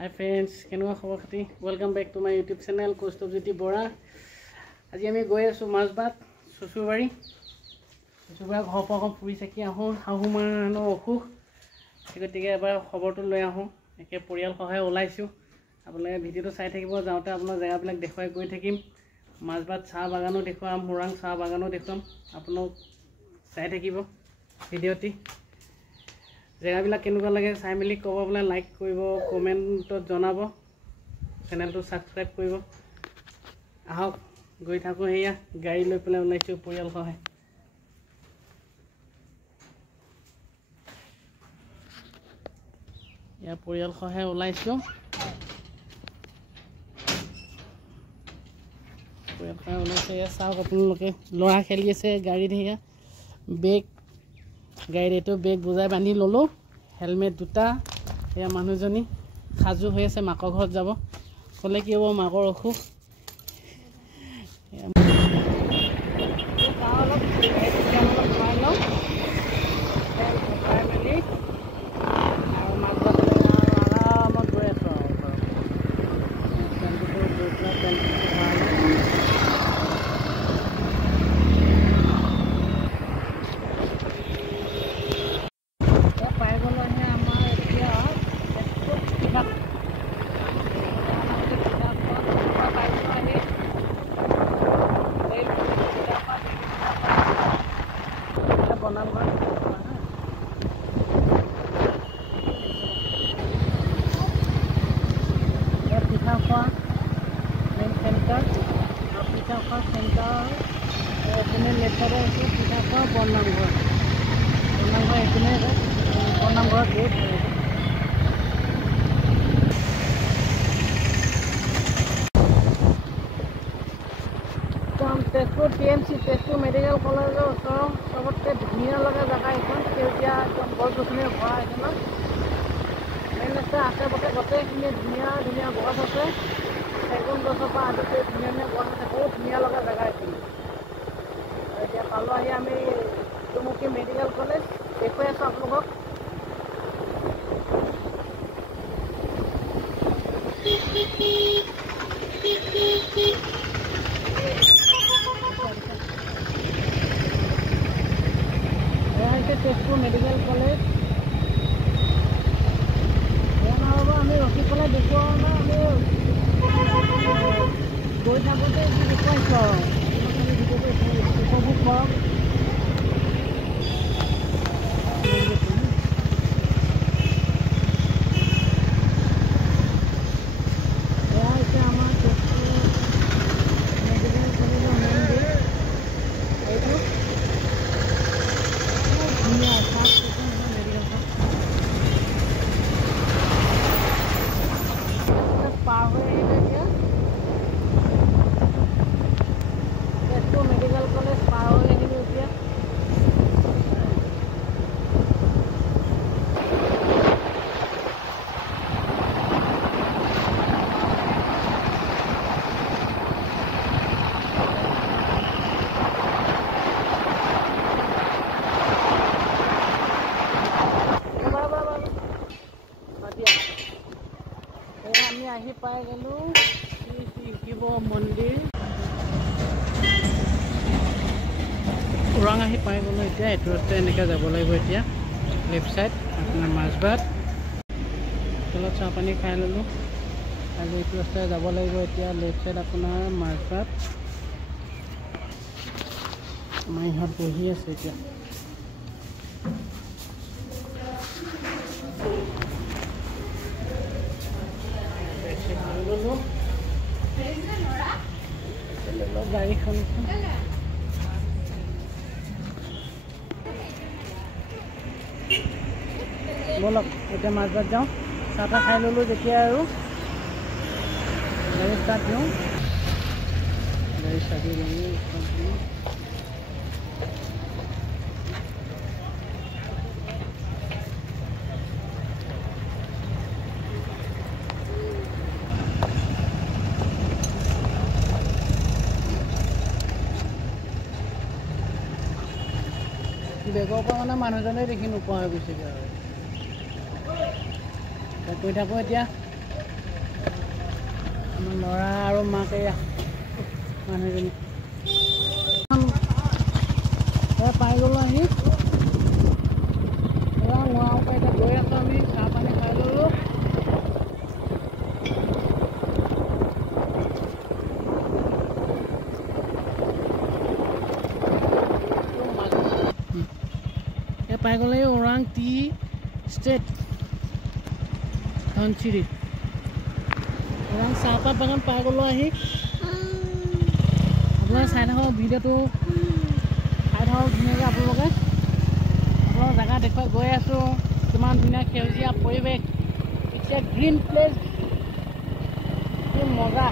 Hi friends, কেনেকুৱা খবৰ খাতি? Welcome back to my YouTube channel Kaustavjyoti Bora. আজি আমি গৈ আছো মাছবাট চচুবাৰী। চচুবাৰী ঘৰৰ পৰা ফুৰি চাকি আহোঁ। শাহু মানৰ অসুখ গতিকে এবাৰ খবৰটো লৈ আহোঁ। একে পৰিয়াল সহায় ওলাইছোঁ। আপোনালোকে ভিডিঅ'টো চাই থাকিব। যাওঁতে আপোনাৰ জেগাবিলাক দেখুৱাই গৈ থাকিম। মাছবাট চাহ বাগানো দেখুৱাম, মোৰাং চাহ বাগানো দেখুৱাম। আপোনালোক চাই থাকিব ভিডিঅ'টি। জেগাবিলাক কেনেকুৱা লাগে চাই মেলি ক'ব, বোলে লাইক কৰিব, কমেণ্টত জনাব, চেনেলটো ছাবস্ক্ৰাইব কৰিব। আহক গৈ থাকোঁ। সেয়া গাড়ী লৈ পেলাই ওলাইছোঁ পৰিয়াল সহায়। ইয়াৰ পৰিয়াল সহায় ওলাইছোঁ। পৰিয়াল সহায় ওলাইছে। এয়া চাওক আপোনালোকে, ল'ৰা খেলি আছে গাড়ীত। সেয়া বেগ গাড়ীত এইটো বেগ বুজাই বান্ধি ল'লোঁ। হেলমেট দুটা। এয়া মানুহজনী সাজু হৈ আছে মাকৰ ঘৰত যাব। ক'লে কি হ'ব, মাকৰ অসুখ। অলপ খুৱাই লওঁ, খুৱাই মেলি আৰু মাছবাটলৈ আৰামত গৈ আছোঁ আৰু তেলটো গৈ পেলাই তেলটো ভৰাই লওঁ। এইপিনে লেফ্টতে আছে পিঠাখোৱা বননামঘৰ। বননামঘৰ এইপিনে বননামঘৰৰ gate. Tezpur TMC, Tezpur medical কলেজৰ ওচৰৰ চবতকৈ ধুনীয়া লগা জেগা এইখন। সেউজীয়া একদম গছ গছনিৰে ভৰা এইখনত। মেইন ৰাস্তা আশে পাশে গোটেইখিনি ধুনীয়া ধুনীয়া গছ আছে। চেগুন গছৰ পৰা আদি কৰি ধুনীয়া ধুনীয়া গছ আছে। বহুত ধুনীয়া লগা জেগা এইখিনি। এতিয়া পালোঁ আহি আমি টুমুকী মেডিকেল কলেজ দেখুৱাই আছোঁ আপোনালোকক। এয়া হৈছে তেজপুৰ মেডিকেল কলেজ। এয়া নহ'ব আমি ৰখি পেলাই দেখুৱাওঁ না, আমি গৈ থাকোঁতে দেখুৱাইছোঁ আৰু উপভোগ কৰক। এয়া হৈছে আমাৰ তেজপুৰ মেডিকেল কলেজৰ মেইন গেট। এইটো ধুনীয়া চাফ চিকুণ মেডিকেলখন। পাৰ হৈ আহিলে এতিয়া তেজপুৰ মেডিকেল কলেজ পাৰ হৈ আহিলোঁ এতিয়া। আমি আহি পাই গ'লোঁ শ্ৰী শ্ৰী শিৱ মন্দিৰ। ওৰাং আহি পাই গ'লোঁ এতিয়া। এইটো ৰাস্তাই এনেকৈ যাব লাগিব এতিয়া। লেফ্ট ছাইড আপোনাৰ মাছবাট। তলত চাহ পানী খাই ল'লোঁ আৰু এইটো ৰাস্তাই যাব লাগিব এতিয়া। লেফ্ট ছাইড আপোনাৰ মাছবাট। আমাৰ ইহঁত বহি আছে এতিয়া। গাড়ীখন ব'লক এতিয়া মাছবাট যাওঁ। চাহ তাহ খাই ল'লোঁ যেতিয়া আৰু গাড়ী ষ্টাৰ্ট দিওঁ। গাড়ী চাবি লাগি বেগৰ পৰা মানে মানুহজনে দেখি নোপোৱা হৈ গৈছেগৈ আৰু। কৈ থাকোঁ এতিয়া ল'ৰা আৰু মাক এয়া মানুহজনী পাই গ'লো আহি নোৱাৰোঁ এতিয়া গৈ আছোঁ আমি চাহ পানী খাই ল'লোঁ পাই গ'লে ওৰাং টি ষ্টেট ধনচিৰি ওৰাং চাহপাত বাগান পাই গ'লোঁ আহি আপোনালোকে চাই থাকক ভিডিঅ'টো চাই থাকক ধুনীয়াকৈ আপোনালোকে আপোনাৰ জেগা দেখুৱাই গৈ আছোঁ কিমান ধুনীয়া সেউজীয়া পৰিৱেশ এতিয়া গ্ৰীণ প্লেচ কি মজা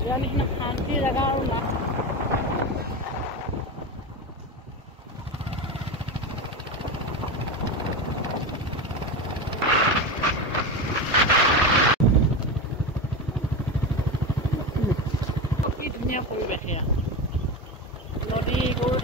ইয়াৰ নিচিনা শান্তিৰ জেগা আৰু না পৰিৱেশ এয়া নদী গৰু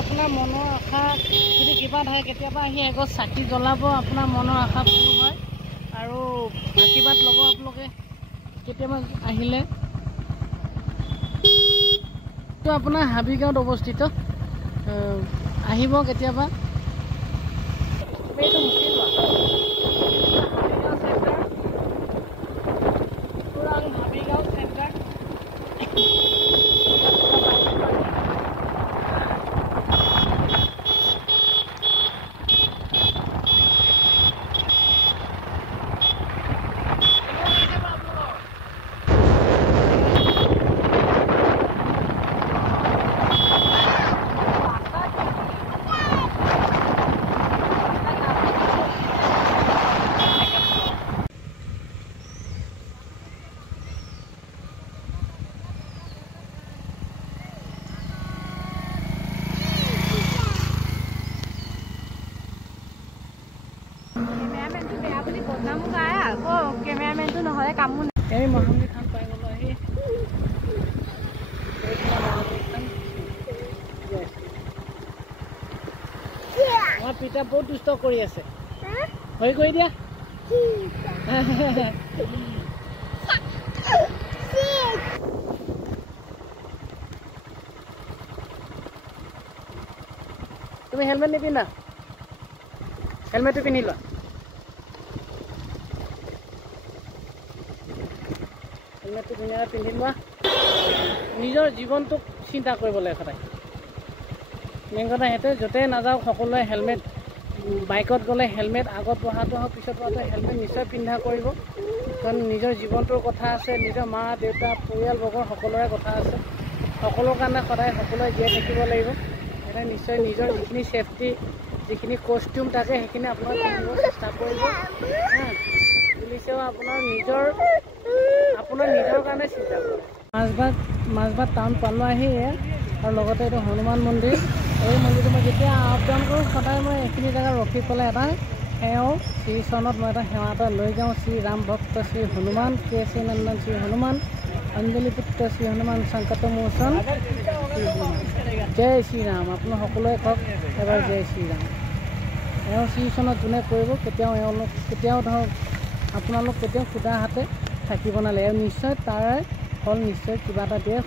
আপোনাৰ মনৰ আশা যদি কিবা থাকে কেতিয়াবা আহি এগছ চাকি জ্বলাব আপোনাৰ মনৰ আশা পূৰ হয় আৰু আশীৰ্বাদ ল'ব আপোনালোকে কেতিয়াবা আহিলে তো আপোনাৰ হাবিগাঁৱত অৱস্থিত আহিব কেতিয়াবা এইটো মুচিল হাবিগাঁও চেণ্টাৰ কেমেৰামেনটো নহ'লে কামো এই মহামী থান পাই গ'লো আহি আমাৰ পিতা বহুত দুষ্ট কৰি আছে হৈ কৰি দিয়া তুমি হেলমেট নিপিন্ধা হেলমেটটো পিন্ধি লোৱা হেলমেটটো ধুনীয়াকৈ পিন্ধি লোৱা নিজৰ জীৱনটোক চিন্তা কৰিব লাগে সদায় মেইন কথা সিহঁতে য'তে নাযাওক সকলোৱে হেলমেট বাইকত গ'লে হেলমেট আগত বহাটো হওক পিছত বহাটো হেলমেট নিশ্চয় পিন্ধা কৰিব কাৰণ নিজৰ জীৱনটোৰ কথা আছে নিজৰ মা দেউতা পৰিয়ালবৰ্গৰ সকলোৰে কথা আছে সকলোৰ কাৰণে সদায় সকলোৱে জীয়াই থাকিব লাগিব এটা নিশ্চয় নিজৰ যিখিনি ছেফটি যিখিনি কষ্টিউম থাকে সেইখিনি আপোনালোকে পিন্ধিব চেষ্টা কৰিব পুলিচেও আপোনাৰ নিজৰ কাৰণে চিন্তা কৰে মাজবাট টাউন পালোঁ আহি আৰু লগতে এইটো হনুমান মন্দিৰ এই মন্দিৰটো মই যেতিয়া আপ ডাউন কৰোঁ সদায় মই এইখিনি জেগাত ৰখি পেলাই এটা সেও শ্ৰী চৰণত মই এটা সেৱা এটা লৈ যাওঁ শ্ৰী ৰাম ভক্ত শ্ৰী হনুমান কেশী নন্দন শ্ৰী হনুমান অঞ্জলি পুত্ৰ শ্ৰী হনুমান সংকট মোচন জয় শ্ৰীৰাম আপোনাৰ সকলোৱে কওক এবাৰ জয় শ্ৰীৰাম এওঁ শ্ৰী চৰণত যোনে কৰিব কেতিয়াও ধৰক আপোনালোক কেতিয়াও সুদা হাতে থাকিব নালাগে আৰু নিশ্চয় তাৰে ফল নিশ্চয় কিবা এটা দিয়ে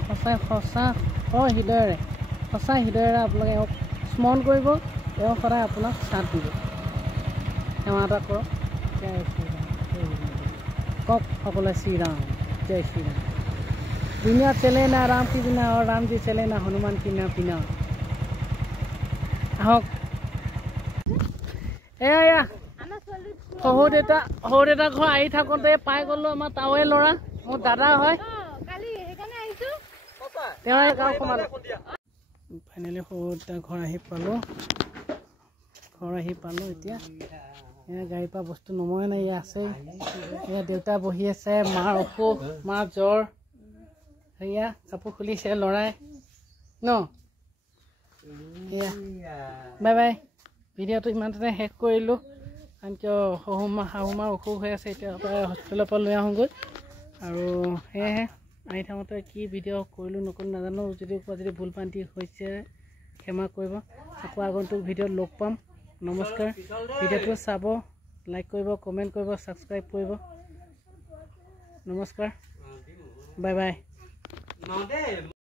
সঁচা হৃদয়েৰে আপোনালোকে এওঁক স্মৰণ কৰিব এওঁ সদায় আপোনাক সাথ দিব সেৱা এটা কৰক জয় শ্ৰীৰাম কওক সকলোৱে শ্ৰীৰাম জয় শ্ৰীৰাম दुनिया चले ना राम की बिना और राम जी चले ना हनुमान की ना बिना आहक एया শহুৰ দেউতা ঘৰ আহি থাকোঁতে পাই গ'লো আমাৰ তাৱে ল'ৰা মোৰ দাদা হয় ফাইনেলি শহুৰ দেউতা ঘৰ আহি পালোঁ এতিয়া এয়া গাড়ীৰ পৰা বস্তু নময় নাই এয়া আছে এয়া দেউতা বহি আছে মাৰ অসুখ মাৰ জ্বৰ এয়া কাপোৰ খুলিছে ল'ৰাই ন এয়া বাই বাই ভিডিঅ'টো ইমানতে শেষ কৰিলোঁ কাৰণ কিয় শাহুমাৰ অসুখ হৈ আছে এতিয়া হস্পিটেলৰ পৰা লৈ আহোঁগৈ আৰু সেয়েহে আহি থাকোঁতে কি ভিডিঅ' কৰিলোঁ নকৰিলোঁ নাজানো যদি ভুল ভ্ৰান্তি হৈছে ক্ষমা কৰিব আকৌ আগন্তুক ভিডিঅ'ত লগ পাম নমস্কাৰ ভিডিঅ'টো চাব লাইক কৰিব কমেণ্ট কৰিব ছাবস্ক্ৰাইব কৰিব নমস্কাৰ বাই বাই